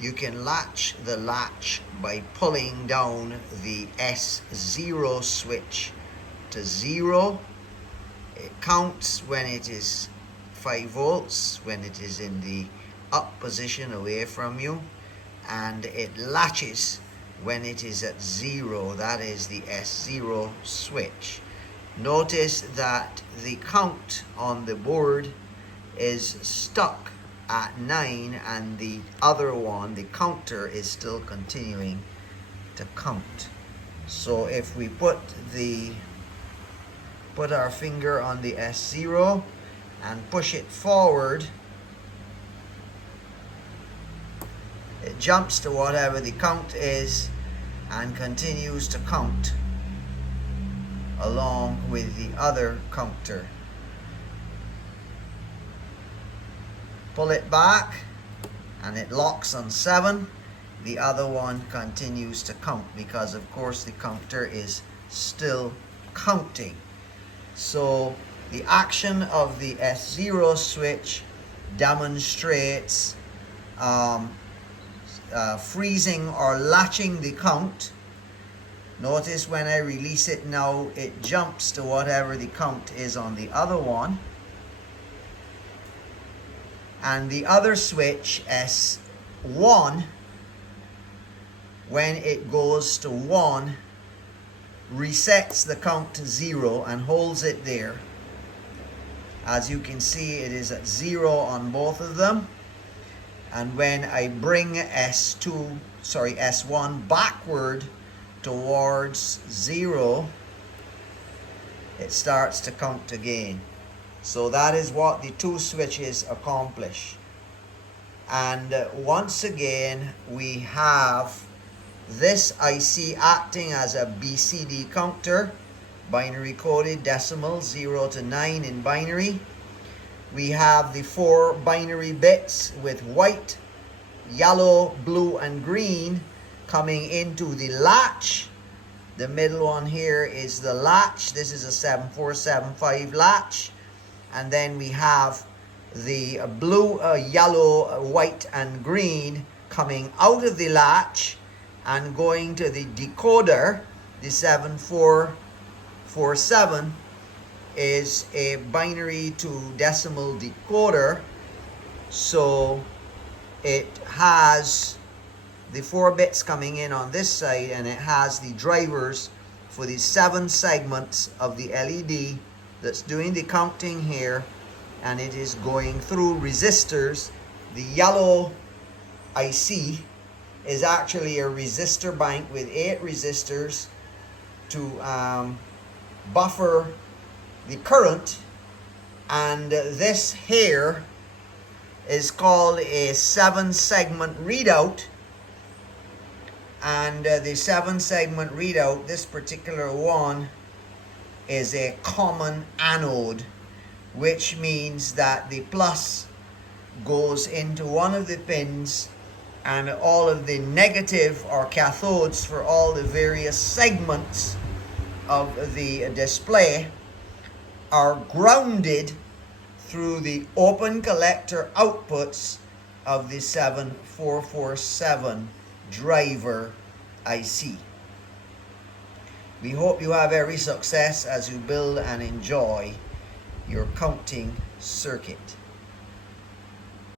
you can latch the latch by pulling down the S0 switch to 0. It counts when it is 5 volts, when it is in the up position away from you, and it latches when it is at 0. That is the S0 switch. Notice that the count on the board is stuck at 9, and the other one, the counter, is still continuing to count. So if we put our finger on the S0 and push it forward, it jumps to whatever the count is and continues to count along with the other counter. Pull it back and it locks on 7. The other one continues to count because of course the counter is still counting. So the action of the S0 switch demonstrates freezing or latching the count. Notice when I release it now, it jumps to whatever the count is on the other one. And the other switch, S1, when it goes to 1, resets the count to 0 and holds it there. As you can see, it is at 0 on both of them. And when I bring S1 backward towards 0, it starts to count again. So that is what the two switches accomplish. And once again, we have this IC acting as a BCD counter, binary coded decimal 0 to 9 in binary. We have the 4 binary bits with white, yellow, blue, and green coming into the latch. The middle one here is the latch. This is a 7475 latch. And then we have the blue, yellow, white, and green coming out of the latch and going to the decoder. The 7447 is a binary to decimal decoder. So it has the 4 bits coming in on this side, and it has the drivers for the 7 segments of the LED that's doing the counting here, and it is going through resistors. The yellow IC is actually a resistor bank with 8 resistors to buffer the current, and this here is called a 7-segment readout. And the 7-segment readout, this particular one, is a common anode, which means that the plus goes into one of the pins, and all of the negative or cathodes for all the various segments of the display are grounded through the open collector outputs of the 7447 driver IC. We hope you have every success as you build and enjoy your counting circuit.